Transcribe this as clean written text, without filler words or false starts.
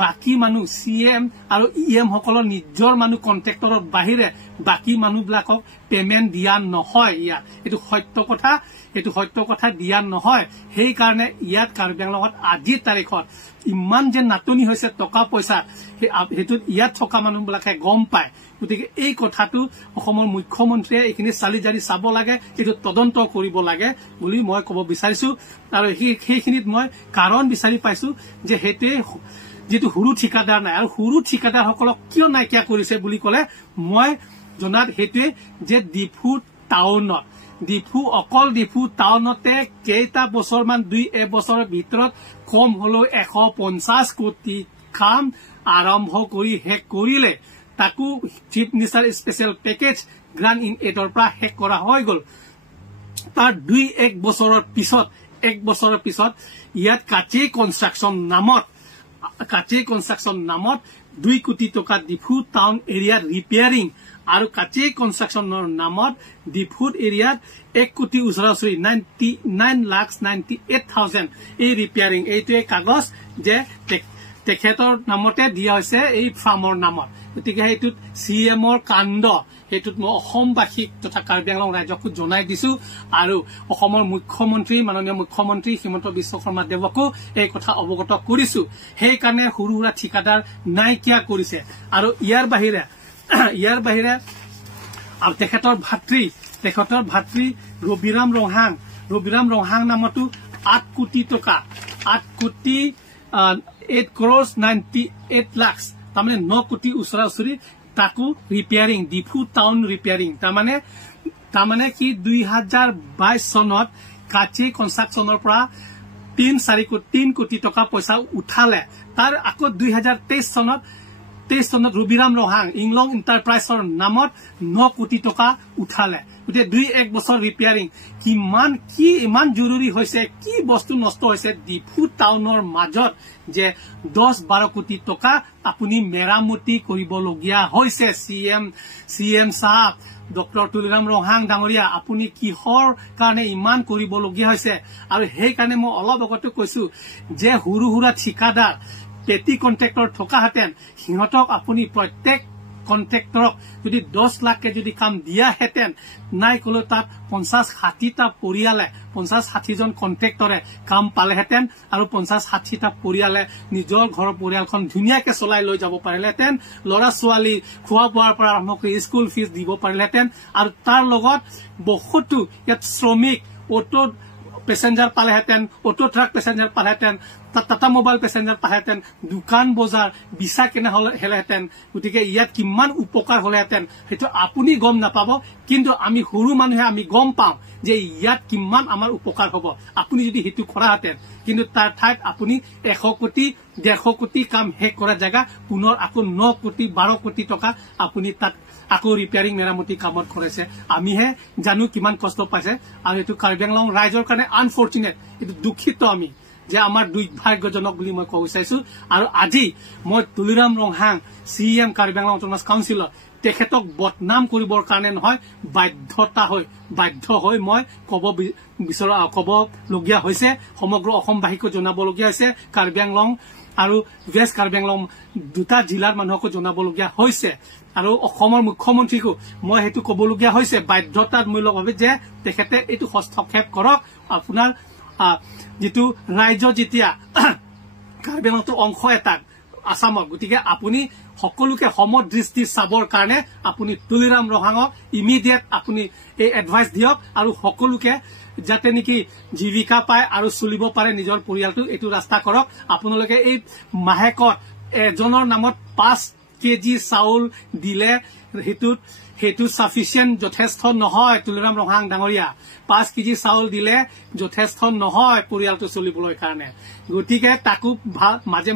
বাকি মানুহ CM আৰু EM সকলৰ নিজৰ মানুহ কন্ট্ৰেক্টৰৰ বাহিৰে বাকি মানুহবিলাকক পেমেন্ট দিয়া নহয় ইয়াত এটো সত্য কথা দিয়া নহয় সেই কাৰণে ইয়াত কাৰ্বি আংলঙত আজি তাৰিখত ইমান যে নাটনি হৈছে টকা পইচা হেতু ইয়াত থকা মানুহবিলাকে গম পায় গতিকে এই কথাটো অসমৰ মুখ্যমন্ত্ৰীয়ে এইখিনি চালি জাৰি চাব লাগে এটো তদন্ত কৰিব লাগে বুলি মই ক'ব বিচাৰিছো আৰু সেইখিনিত মই কাৰণ বিচাৰি পাইছো যে হেতে যেটো হুৰু ঠিকাদাৰ নাই আৰু হুৰু ঠিকাদাৰ সকলক কিয় নাইকিয়া কৰিছে বুলি ক'লে মই জনাত হেতুৱে যে অকল ডিফু টাউনতে কেইটা বছৰমান 2 বছৰৰ ভিতৰত কম হলো 150 কোটি কাম আৰম্ভ কৰি শেষ কৰিলে তাকো chief minister special package grant in এডৰ পৰা শেষ কৰা হৈ গল তাৰ 1 বছৰৰ পিছত ইয়াত কাচে কনষ্ট্ৰাকচন নামত 2 কোটি টকা ডিফু টাউন এৰিয়াত ৰিপেয়াৰিং আৰু কাচে কনষ্ট্ৰাকচনৰ নামত ডিফু এৰিয়াত 1 কোটি উচৰাউচৰি 99,98,000 এই ৰিপেয়াৰিং এইটোৱে কাগজ যে তেখেতৰ নামতে দিয়া হৈছে এই ফাৰ্মৰ নামত গতিকে হেতুত CMৰ কাণ্ড হেতুত মই অসমবাসী তথা কাৰ্বি আংলং ৰাজ্যক জনাই দিছো আৰু অসমৰ মাননীয় মুখ্যমন্ত্ৰী হিমন্ত বিশ্ব শৰ্মা দেৱকো এই কথা অৱগত কৰিছো সেই কাৰণে হুৰুৰা ঠিকাদাৰ নাইকিয়া কৰিছে আৰু ইয়াৰ বাহিৰে আৰু তেখেতৰ ভাতৃ ৰবিৰাম ৰহাং নামতো 8 কোটি টকা 8 crores 98 lakhs তাৰমানে 9 কোটি উচৰাউচৰি তাকো ৰিপেয়াৰিং ডিফু টাউন ৰিপেয়াৰিং তাৰমানে কি 2022 চনত কাচে কনষ্ট্ৰাকচনৰ পৰা 3 কোটি টকা পইচা উঠালে তাৰ আকৌ 2023 চনত ৰবিৰাম ৰহাং ইংলং এন্টাৰপ্ৰাইজৰ নামত 9 কোটি টকা উঠালে গতিকে 2-1 বছৰ ৰিপেয়াৰিং ইমান জৰুৰী হৈছে কি বস্তু নষ্ট হৈছে ডিফু টাউনৰ মাজত যে 10-12 কোটি টকা আপুনি মেৰামতি কৰিবলগীয়া হৈছে CM সাহেব ডক্টৰ তুলিৰাম ৰহাং ডাঙৰীয়া আপুনি কিহৰ কাৰণে ইমান কৰিবলগীয়া হৈছে আৰু সেই কাৰণে মই অলপ আগতে কৈছো যে হুৰুহুৰা ঠিকাদাৰ পেটি কন্ট্ৰেক্টৰ থকা হেতেন সিহঁতক আপুনি প্ৰত্যেক কন্ট্ৰেক্টৰক যদি 10 লাখকে যদি কাম দিয়া হেতেন নাই কলো তাত 50-60টা পৰিয়ালে 50-60 জন কন্ট্ৰেক্টৰে কাম পালে হেতেন আৰু 50-60টা পৰিয়ালে নিজৰ ঘৰৰ পৰিয়ালখন ধুনিয়াকে চলাই লৈ যাব পাৰিলেহেতেন লৰা ছোৱালী খোৱা বোৱাৰ পৰা আৰম্ভ কৰি স্কুল ফিজ দিব পাৰিলেহেতেন আৰু তাৰ লগত বহুতো ইয়াত শ্ৰমিক অটো পেছেঞ্জাৰ পালেহেতেন অটো ট্ৰাক পেছেঞ্জাৰ পালেহেতেন টাটা মোবাইল পেছেঞ্জাৰ পালেহেতেন দোকান বজাৰ বিছা কেনে হলেহেতেন গতিকে ইয়াত কিমান উপকাৰ হলেহেতেন সেইটো আপুনি গম নাপাব কিন্তু আমি সৰু মানুহে আমি গম পাওঁ যে ইয়াত কিমান আমাৰ উপকাৰ হ'ব আপুনি যদি হেতু কৰাহেতেন কিন্তু তাৰ ঠাইত আপুনি 100 কোটি 150 কোটি কাম শেষ কৰা জায়গা পুনৰ আকৌ 9 কোটি 12 কোটি টকা আপুনি তাত আকৌ ৰিপেয়াৰিং মেৰামতি কামত কৰিছে আমিহে জানো কিমান কষ্ট পাইছে আৰু এটো কাৰ্বি আংলং ৰাইজৰ কাৰণে আনফৰচুনেট এটো দুখিত আমি যে আমাৰ দুৰ্ভাগ্যজনক বুলি মই ক'ব বিচাৰিছো আৰু আজি মই তুলিৰাম ৰহাং CM কাৰ্বি আংলং অটোনমাস কাউন্সিলৰ তেখেতক বদনাম কৰিবৰ কাৰণে নহয় বাধ্য হৈ মই ক'ব লগিয়া হৈছে সমগ্ৰ অসমবাসীক জনাবলগীয়া হৈছে কাৰ্বি আংলং আৰু ওয়েষ্ট কাৰ্বি আংলং দুটা জিলাৰ মানুহক জনাবলগীয়া হৈছে আৰু অসমৰ মুখ্যমন্ত্ৰীকো মই হেতু ক'বলগীয়া হৈছে বাধ্যতামূলকভাৱে যে তেখেতে এটো হস্তক্ষেপ কৰক আপোনাৰ যেটো ৰাজ্য যেতিয়া কাৰ্বি আংলংৰ অংশ এটা আসামৰ গতিকে আপুনি সকলোকে সমদৃষ্টি চাবৰ কাৰণে আপুনি তুলিৰাম ৰহাংক ইমিডিয়েট আপুনি এই এডভাইস দিয়ক আৰু সকলোকে যাতে নেকি জীৱিকা পায় আৰু চলিব পাৰে নিজৰ পৰিয়ালটো এটো ৰাস্তা কৰক আপোনালোকে এই মাহেকত এজনৰ নামত 5 কেজি চাউল দিলে হেতু সাফিসিয়েন্ট যথেষ্ট নহয় তুলিৰাম ৰহাং ডাঙৰীয়া 5 কেজি চাউল দিলে যথেষ্ট নহয় পৰিয়ালটো চলিবলৈ কাৰণে গতিকে তাকো মাজে